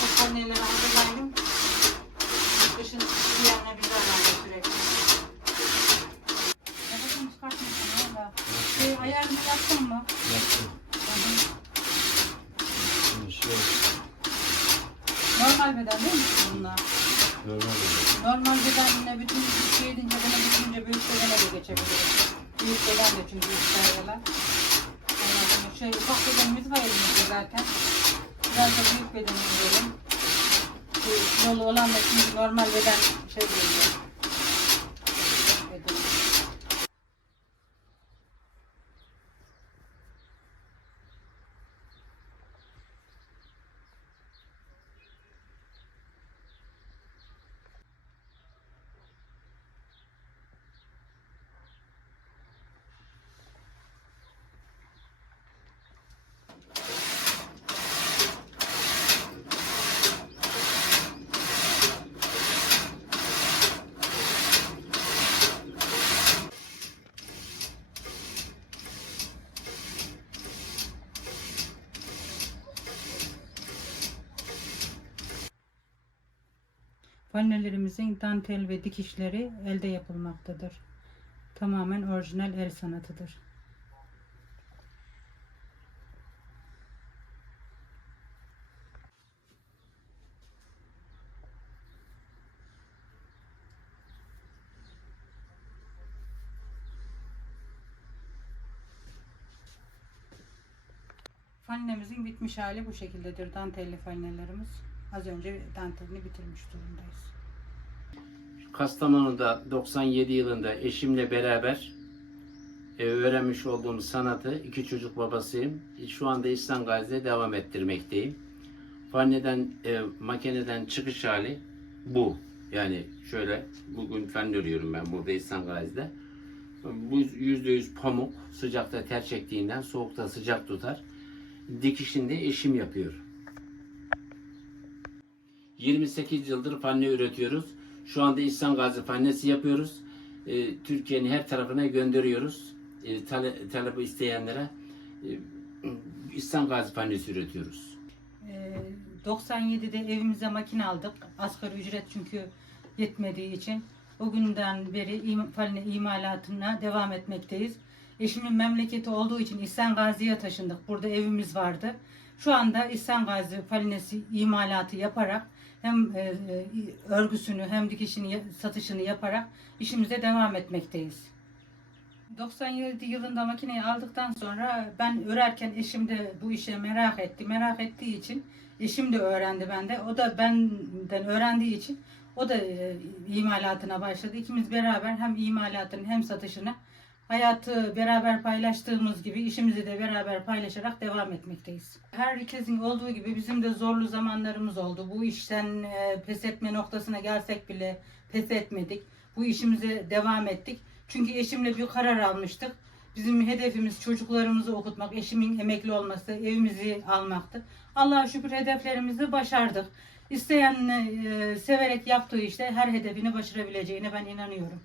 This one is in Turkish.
Çok anneleri hazırlaydım. Kışın yiyenle bizi ararlar sürekli. Babacığım çıkartmışsın valla. Şey, ayarını yaptın mı? Yaptım. Şey, Normal beden değil mi bunlar? normal oldu. Normal bedenle bütün şey edince büyük bedene de geçebiliriz. Beden de çünkü isterler. Ondan şey ufak bedenimiz var elimizde zaten. Biraz da büyük bedenimiz verelim. Yolu olan da çünkü normal beden şey geliyor. Beden. Fanelerimizin dantel ve dikişleri elde yapılmaktadır. Tamamen orijinal el sanatıdır. Fanelemizin bitmiş hali bu şekildedir. Dantelli fanelerimiz. Az önce dantelini bitirmiş durumdayız. Kastamonu'da 97 yılında eşimle beraber e, öğrenmiş olduğum sanatı iki çocuk babasıyım. Şu anda İhsan Gazi'de devam ettirmekteyim. Fanneden, e, makineden çıkış hali bu. Yani şöyle bugün fen örüyorum ben burada İhsan Gazi'de. Bu %100 pamuk. Sıcakta ter çektiğinden soğukta sıcak tutar. Dikişinde eşim yapıyor. 28 yıldır fanne üretiyoruz. Şu anda İhsan Gazi fannesi yapıyoruz. Ee, Türkiye'nin her tarafına gönderiyoruz. Ee, tale, talebi isteyenlere e, İhsan Gazi fannesi üretiyoruz. Ee, 97'de evimize makine aldık. Asgari ücret çünkü yetmediği için. O günden beri im, faline imalatına devam etmekteyiz. Eşimin memleketi olduğu için İhsan Gazi'ye taşındık. Burada evimiz vardı. Şu anda İhsan Gazi falinesi imalatı yaparak hem e, e, örgüsünü hem dikişini satışını yaparak işimize devam etmekteyiz. 97 yılında makineyi aldıktan sonra ben örerken eşim de bu işe merak etti. Merak ettiği için eşim de öğrendi bende. O da benden öğrendiği için o da e, imalatına başladı. İkimiz beraber hem imalatını hem satışını hayatı beraber paylaştığımız gibi işimizi de beraber paylaşarak devam etmekteyiz. Herkesin olduğu gibi bizim de zorlu zamanlarımız oldu. Bu işten e, pes etme noktasına gelsek bile pes etmedik. Bu işimize devam ettik. Çünkü eşimle bir karar almıştık. Bizim hedefimiz çocuklarımızı okutmak, eşimin emekli olması, evimizi almaktı. Allah'a şükür hedeflerimizi başardık. İsteyen e, severek yaptığı işte her hedefini başarabileceğine ben inanıyorum.